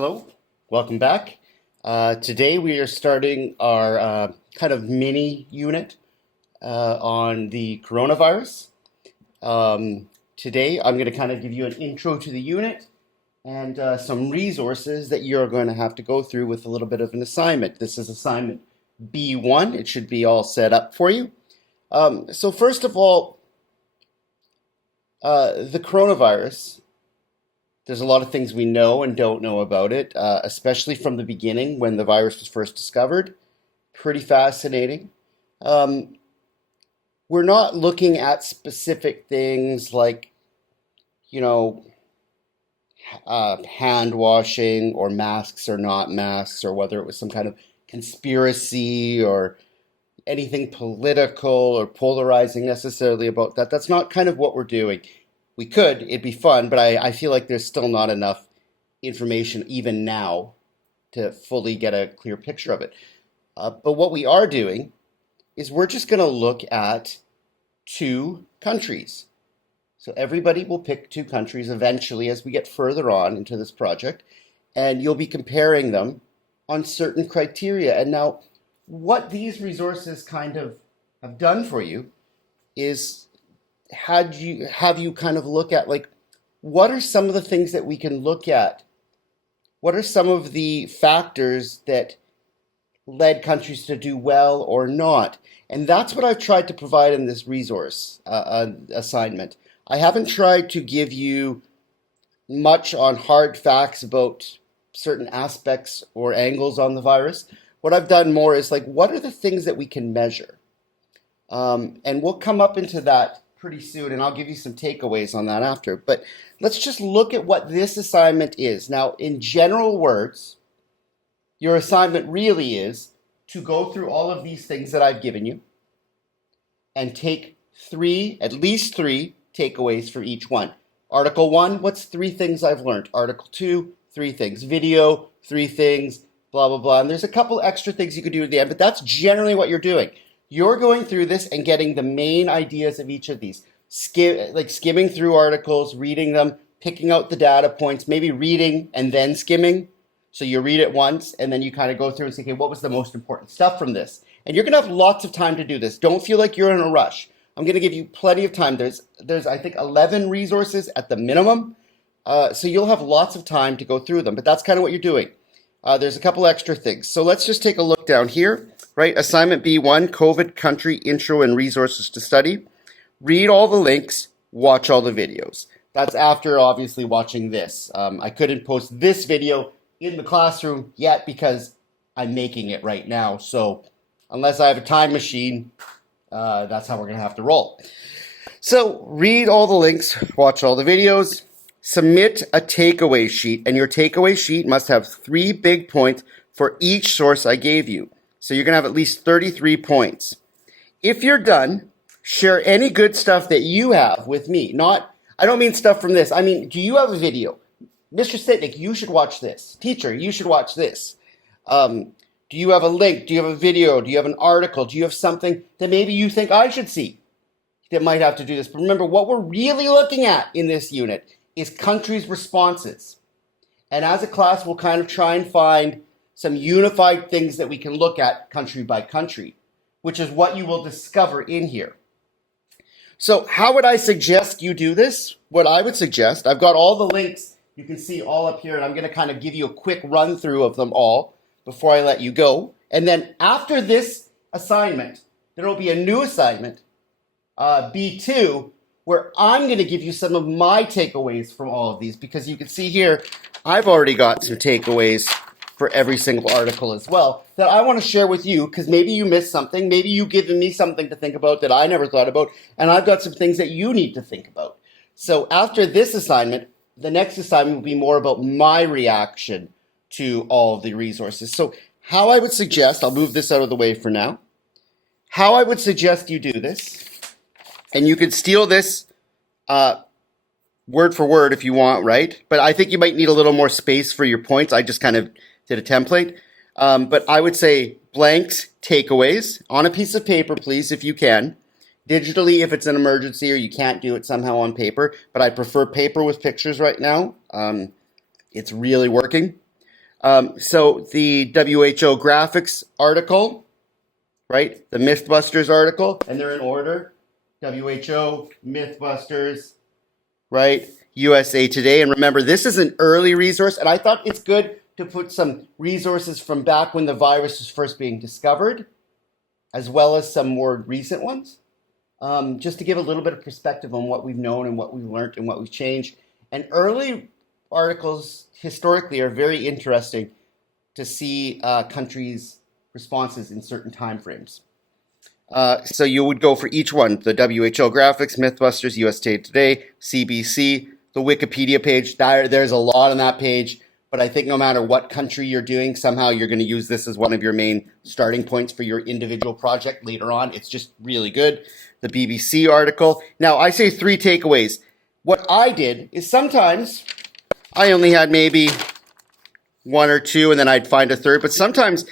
Hello, welcome back. Today we are starting our kind of mini unit on the coronavirus. Today I'm going to kind of give you an intro to the unit and some resources that you're going to have to go through with a little bit of an assignment. This is assignment B1. It should be all set up for you. So first of all, the coronavirus. There's a lot of things we know and don't know about it, especially from the beginning when the virus was first discovered. Pretty fascinating. We're not looking at specific things like, you know, hand washing or masks or not masks, or whether it was some kind of conspiracy or anything political or polarizing necessarily about that. That's not kind of what we're doing. We could, it'd be fun, but I feel like there's still not enough information even now to fully get a clear picture of it. But what we are doing is we're just going to look at two countries. So everybody will pick two countries eventually as we get further on into this project, and you'll be comparing them on certain criteria. And now, what these resources kind of have done for you is have you kind of look at, like, what are some of the things that we can look at? What are some of the factors that led countries to do well or not? And that's what I've tried to provide in this resource assignment. I haven't tried to give you much on hard facts about certain aspects or angles on the virus. What I've done more is, like, what are the things that we can measure? And we'll come up into that pretty soon, and I'll give you some takeaways on that after. But let's just look at what this assignment is. Now, in general words, your assignment really is to go through all of these things that I've given you and take at least three takeaways for each one. Article 1, what's 3 things I've learned? Article 2, 3 things. Video, 3 things, blah, blah, blah. And there's a couple extra things you could do at the end, but that's generally what you're doing. You're going through this and getting the main ideas of each of these. Skimming through articles, reading them, picking out the data points, maybe reading and then skimming. So you read it once and then you kind of go through and say, okay, what was the most important stuff from this? And you're going to have lots of time to do this. Don't feel like you're in a rush. I'm going to give you plenty of time. There's I think 11 resources at the minimum. So you'll have lots of time to go through them, but that's kind of what you're doing. There's a couple extra things. So let's just take a look down here, right? Assignment B1, COVID country intro and resources to study. Read all the links, watch all the videos. That's after obviously watching this. I couldn't post this video in the classroom yet because I'm making it right now. So unless I have a time machine, that's how we're going to have to roll. So read all the links, watch all the videos. Submit a takeaway sheet, and your takeaway sheet must have 3 big points for each source I gave you. So you're going to have at least 33 points. If you're done, share any good stuff that you have with me. I don't mean stuff from this. I mean, do you have a video? Mr. Sitnik, you should watch this. Teacher, you should watch this. Do you have a link? Do you have a video? Do you have an article? Do you have something that maybe you think I should see that might have to do this? But remember, what we're really looking at in this unit is countries' responses. And as a class, we'll kind of try and find some unified things that we can look at country by country, which is what you will discover in here. So how would I suggest you do this? What I would suggest, I've got all the links you can see all up here, and I'm going to kind of give you a quick run through of them all before I let you go. And then after this assignment, there will be a new assignment, B2, where I'm going to give you some of my takeaways from all of these, because you can see here, I've already got some takeaways for every single article as well that I want to share with you, because maybe you missed something, maybe you've given me something to think about that I never thought about, and I've got some things that you need to think about. So after this assignment, the next assignment will be more about my reaction to all of the resources. So how I would suggest, I'll move this out of the way for now, how I would suggest you do this, and you could steal this word for word if you want, right? But I think you might need a little more space for your points. I just kind of did a template. But I would say blanks, takeaways, on a piece of paper, please, if you can. Digitally, if it's an emergency or you can't do it somehow on paper. But I prefer paper with pictures right now. It's really working. So the WHO graphics article, right? The Mythbusters article, and they're in order. WHO, Mythbusters, right? USA Today. And remember, this is an early resource, and I thought it's good to put some resources from back when the virus was first being discovered, as well as some more recent ones, just to give a little bit of perspective on what we've known and what we've learned and what we've changed. And early articles historically are very interesting to see countries' responses in certain time frames. So you would go for each one, the WHO graphics, Mythbusters, USA Today, CBC, the Wikipedia page. There's a lot on that page, but I think no matter what country you're doing, somehow you're going to use this as one of your main starting points for your individual project later on. It's just really good. The BBC article. Now, I say 3 takeaways. What I did is sometimes I only had maybe 1 or 2, and then I'd find a third, but sometimes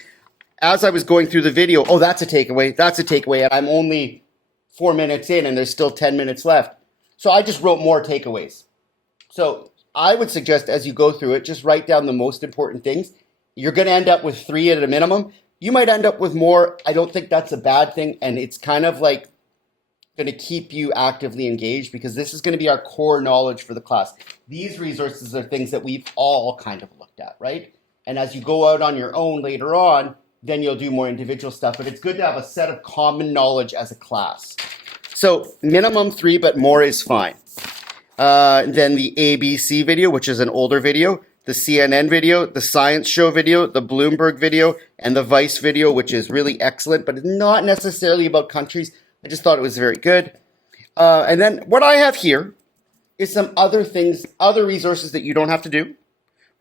as I was going through the video, oh, that's a takeaway, and I'm only 4 minutes in and there's still 10 minutes left. So I just wrote more takeaways. So I would suggest as you go through it, just write down the most important things. You're going to end up with 3 at a minimum. You might end up with more. I don't think that's a bad thing, and it's kind of like going to keep you actively engaged because this is going to be our core knowledge for the class. These resources are things that we've all kind of looked at, right? And as you go out on your own later on, then you'll do more individual stuff. But it's good to have a set of common knowledge as a class. So minimum 3, but more is fine. Then the ABC video, which is an older video, the CNN video, the Science Show video, the Bloomberg video, and the Vice video, which is really excellent, but it's not necessarily about countries. I just thought it was very good. And then what I have here is some other things, other resources that you don't have to do,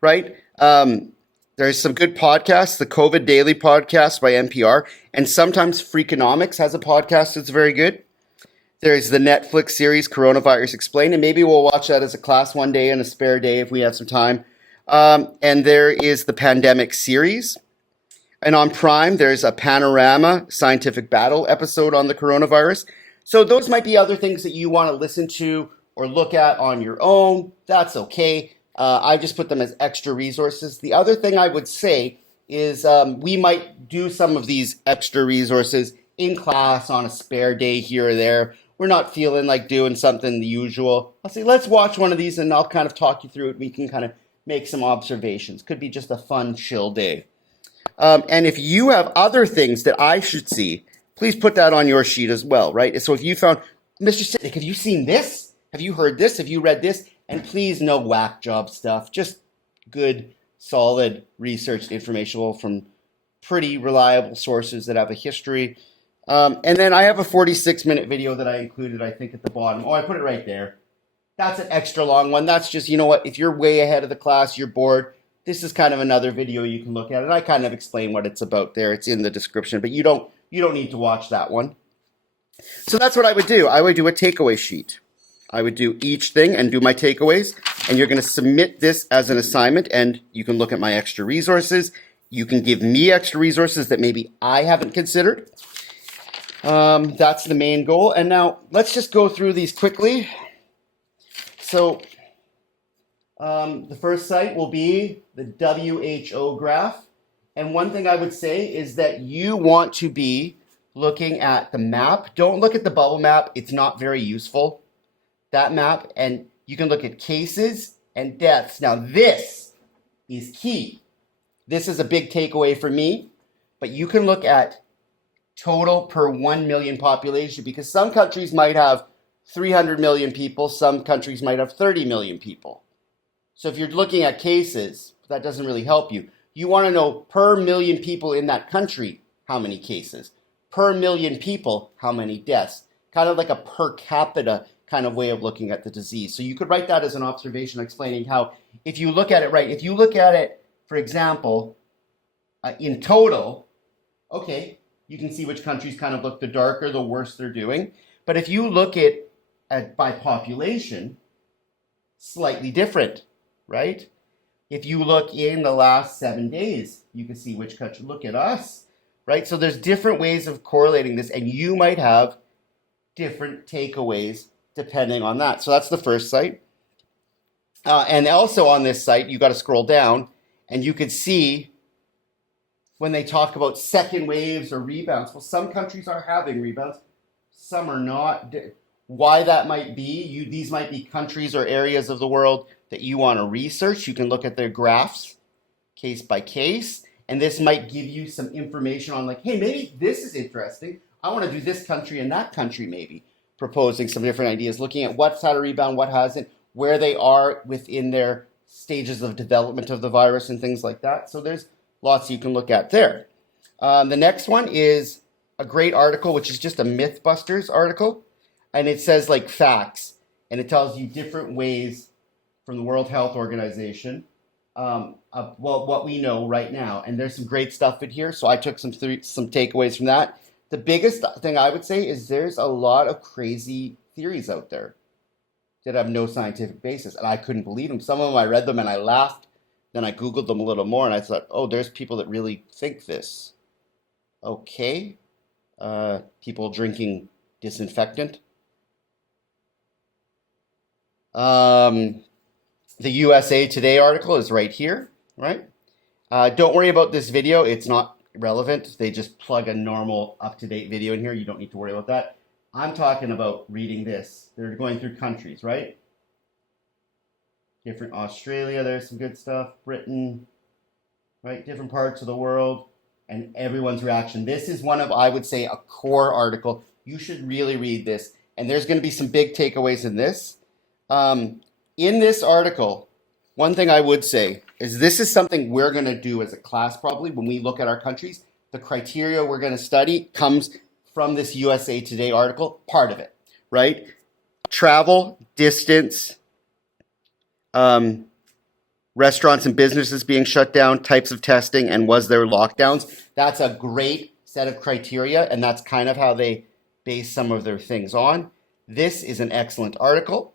right? There's some good podcasts, the COVID Daily podcast by NPR, and sometimes Freakonomics has a podcast that's very good. There's the Netflix series Coronavirus Explained, and maybe we'll watch that as a class one day in a spare day if we have some time. And there is the Pandemic series. And on Prime, there's a Panorama Scientific Battle episode on the coronavirus. So those might be other things that you want to listen to or look at on your own. That's okay. I just put them as extra resources. The other thing I would say is we might do some of these extra resources in class on a spare day here or there. We're not feeling like doing something the usual. I'll say, let's watch one of these and I'll kind of talk you through it. We can kind of make some observations. Could be just a fun, chill day. And if you have other things that I should see, please put that on your sheet as well, right? So if you found, Mr. Sitnick, have you seen this? Have you heard this? Have you read this? And please, no whack job stuff. Just good, solid, researched information from pretty reliable sources that have a history. And then I have a 46-minute video that I included, I think, at the bottom. Oh, I put it right there. That's an extra long one. That's just, you know what, if you're way ahead of the class, you're bored, this is kind of another video you can look at. And I kind of explain what it's about there. It's in the description, but you don't need to watch that one. So that's what I would do. I would do a takeaway sheet. I would do each thing and do my takeaways. And you're going to submit this as an assignment, and you can look at my extra resources. You can give me extra resources that maybe I haven't considered. That's the main goal. And now let's just go through these quickly. So the first site will be the WHO graph. And one thing I would say is that you want to be looking at the map. Don't look at the bubble map. It's not very useful. That map, and you can look at cases and deaths. Now this is key. This is a big takeaway for me, but you can look at total per 1 million population because some countries might have 300 million people, some countries might have 30 million people. So if you're looking at cases, that doesn't really help you. You want to know per million people in that country, how many cases. Per million people, how many deaths. Kind of like a per capita kind of way of looking at the disease. So you could write that as an observation explaining how, if you look at it right, if you look at it, for example, in total, okay, you can see which countries kind of look the darker, the worse they're doing. But if you look at by population, slightly different, right? If you look in the last 7 days, you can see which country. Look at us, right? So there's different ways of correlating this, and you might have different takeaways depending on that. So that's the first site. And also on this site, you got to scroll down, And you could see when they talk about second waves or rebounds, well, some countries are having rebounds, some are not. Why that might be, these might be countries or areas of the world that you want to research. You can look at their graphs case by case, and this might give you some information on like, hey, maybe this is interesting. I want to do this country and that country maybe, proposing some different ideas, looking at what's had a rebound, what hasn't, where they are within their stages of development of the virus and things like that. So there's lots you can look at there. The next one is a great article, which is just a Mythbusters article. And it says like facts. And it tells you different ways from the World Health Organization of what we know right now. And there's some great stuff in here. So I took some takeaways from that. The biggest thing I would say is there's a lot of crazy theories out there that have no scientific basis. And I couldn't believe them. Some of them I read them and I laughed. Then I Googled them a little more and I thought, oh, there's people that really think this. Okay. People drinking disinfectant. The USA Today article is right here, right? Don't worry about this video. It's not relevant. They just plug a normal up-to-date video in here. You don't need to worry about that. I'm talking about reading this. They're going through countries, right? Different Australia, there's some good stuff. Britain, right? Different parts of the world and everyone's reaction. This is one of, I would say, a core article. You should really read this. And there's going to be some big takeaways in this. In this article, one thing I would say is this is something we're going to do as a class probably when we look at our countries. The criteria we're going to study comes from this USA Today article, part of it, right? Travel, distance, restaurants and businesses being shut down, types of testing, and was there lockdowns? That's a great set of criteria, and that's kind of how they base some of their things on. This is an excellent article.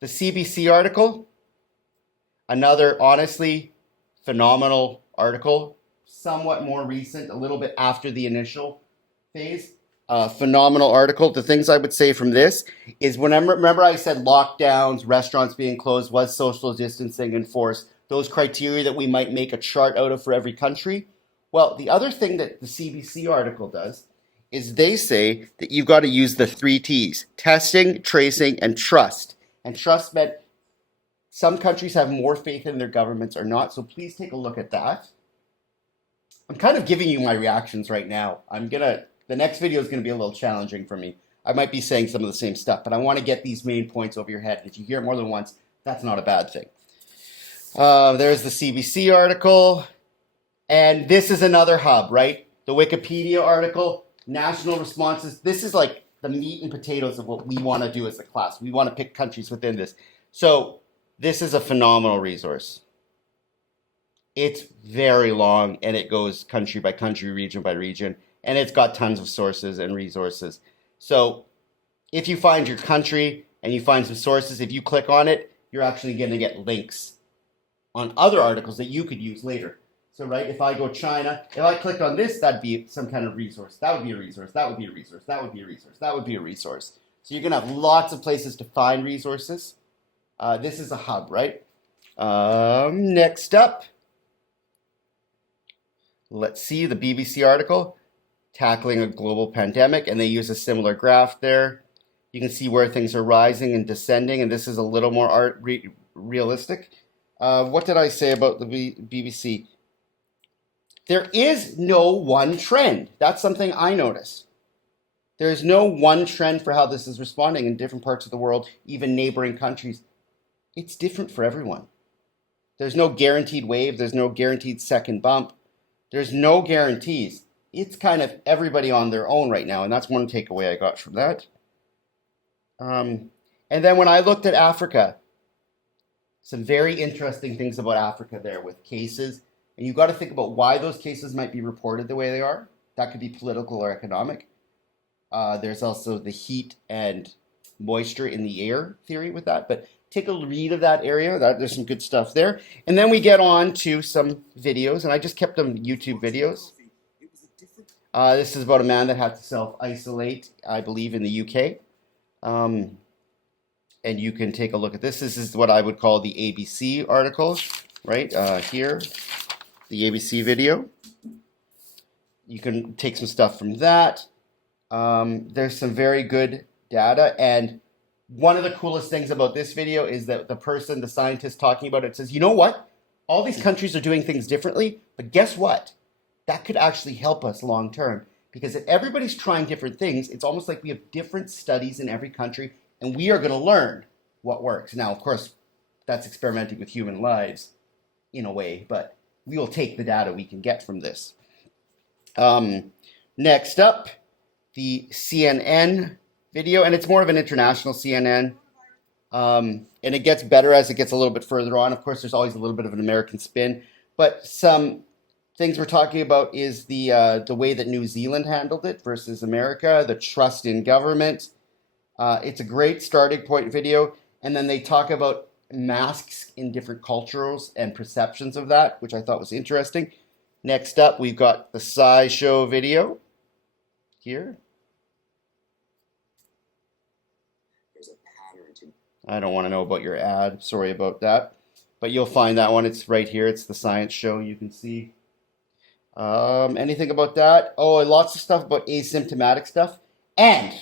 The CBC article, another honestly phenomenal article, somewhat more recent, a little bit after the initial phase. Phenomenal article. The things I would say from this is remember I said lockdowns, restaurants being closed, was social distancing enforced, those criteria that we might make a chart out of for every country. Well, the other thing that the CBC article does is they say that you've got to use the 3 T's, testing, tracing, and trust. And trust meant some countries have more faith in their governments or not, so please take a look at that. I'm kind of giving you my reactions right now. The next video is going to be a little challenging for me. I might be saying some of the same stuff, but I want to get these main points over your head. If you hear it more than once, that's not a bad thing. There's the CBC article. And this is another hub, right? The Wikipedia article, national responses. This is like the meat and potatoes of what we want to do as a class. We want to pick countries within this. So this is a phenomenal resource. It's very long and it goes country by country, region by region. And it's got tons of sources and resources. So if you find your country and you find some sources, if you click on it, you're actually going to get links on other articles that you could use later. So, right, if I go China, if I clicked on this, that'd be some kind of resource. That would be a resource. That would be a resource. That would be a resource. That would be a resource. So you're going to have lots of places to find resources. This is a hub, right? Next up, let's see the BBC article. Tackling a global pandemic, and they use a similar graph there. You can see where things are rising and descending, and this is a little more realistic. What did I say about the BBC? There is no one trend. That's something I noticed. There's no one trend for how this is responding in different parts of the world, even neighboring countries. It's different for everyone. There's no guaranteed wave. There's no guaranteed second bump. There's no guarantees. It's kind of everybody on their own right now, and that's one takeaway I got from that. And then when I looked at Africa, some very interesting things about Africa there with cases, and you've got to think about why those cases might be reported the way they are. That could be political or economic. There's also the heat and moisture in the air theory with that, but take a read of that area. There's some good stuff there. And then we get on to some videos, and I just kept them YouTube videos. This is about a man that had to self-isolate, I believe, in the UK. And you can take a look at this. This is what I would call the ABC article. right? Here, the ABC video. You can take some stuff from that. There's some very good data, and one of the coolest things about this video is that the scientist talking about it says, you know what? All these countries are doing things differently, but guess what? That could actually help us long term, because if everybody's trying different things, it's almost like we have different studies in every country, and we are going to learn what works. Now, of course, that's experimenting with human lives in a way, but we will take the data we can get from this. Next up, the CNN video, and it's more of an international CNN, and it gets better as it gets a little bit further on. Of course, there's always a little bit of an American spin, but some things we're talking about is the way that New Zealand handled it versus America, the trust in government. It's a great starting point video, and then they talk about masks in different cultures and perceptions of that, which I thought was interesting. Next up, we've got the SciShow video here. I don't want to know about your ad. Sorry about that. But you'll find that one. It's right here. It's the science show. You can see. Anything about that? Oh, lots of stuff about asymptomatic stuff. And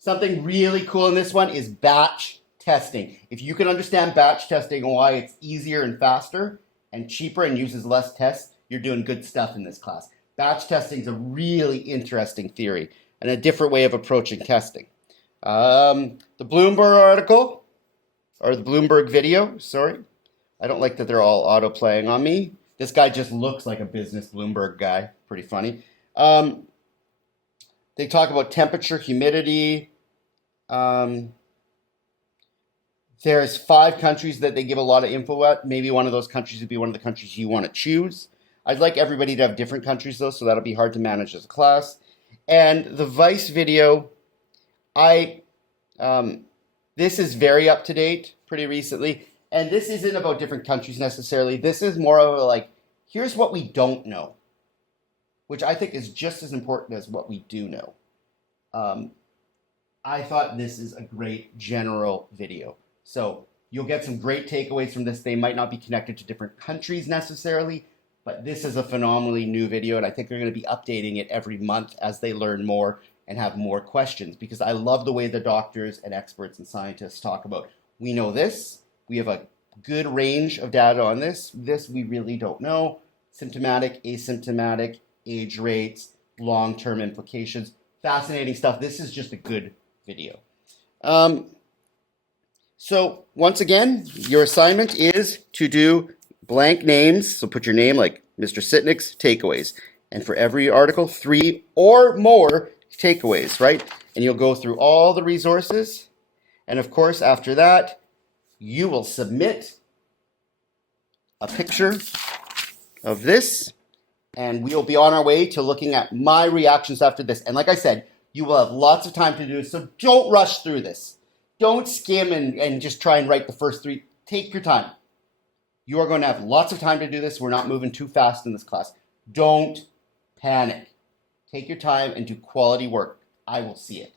something really cool in this one is batch testing. If you can understand batch testing and why it's easier and faster and cheaper and uses less tests, you're doing good stuff in this class. Batch testing is a really interesting theory and a different way of approaching testing. The Bloomberg article, or the Bloomberg video, sorry. I don't like that they're all auto-playing on me. This guy just looks like a business Bloomberg guy. Pretty funny. They talk about temperature, humidity. There's 5 countries that they give a lot of info at. Maybe one of those countries would be one of the countries you want to choose. I'd like everybody to have different countries, though, so that'll be hard to manage as a class. And the Vice video, this is very up to date, pretty recently. And this isn't about different countries necessarily. This is more of a, like, here's what we don't know, which I think is just as important as what we do know. I thought this is a great general video. So you'll get some great takeaways from this. They might not be connected to different countries necessarily, but this is a phenomenally new video, and I think they're going to be updating it every month as they learn more and have more questions, because I love the way the doctors and experts and scientists talk about, we know this, we have a good range of data on this we really don't know, symptomatic, asymptomatic, age rates, long-term implications, fascinating stuff. This is just a good video. So once again, your assignment is to do blank names, so put your name like Mr. Sitnik's takeaways, and for every article, 3 or more takeaways, right? And you'll go through all the resources, and of course after that you will submit a picture of this, and we will be on our way to looking at my reactions after this. And like I said, you will have lots of time to do this, so don't rush through this. Don't skim and just try and write the first 3. Take your time. You are going to have lots of time to do this. We're not moving too fast in this class. Don't panic. Take your time and do quality work. I will see it.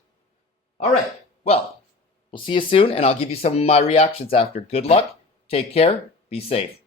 All right. Well, we'll see you soon, and I'll give you some of my reactions after. Good luck. Take care. Be safe.